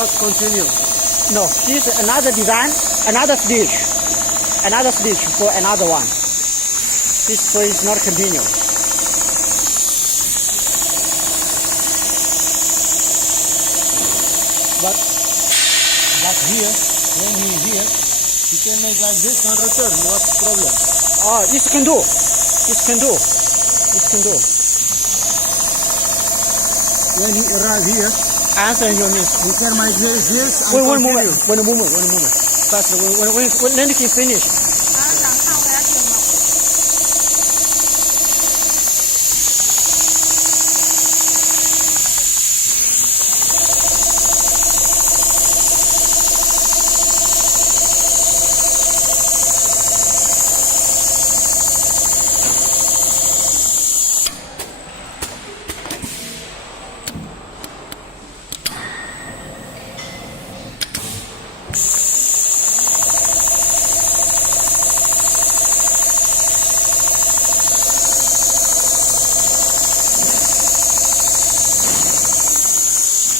not continue. No, this is another design, another stitch for another one. This so it's not continue. But here, when he is here, he can make like this and return. What's the problem? Oh, this can do. This can do. This can do. When he arrive here, Answer your needs. he can migrate this and One continue. moment. Faster. When he finish.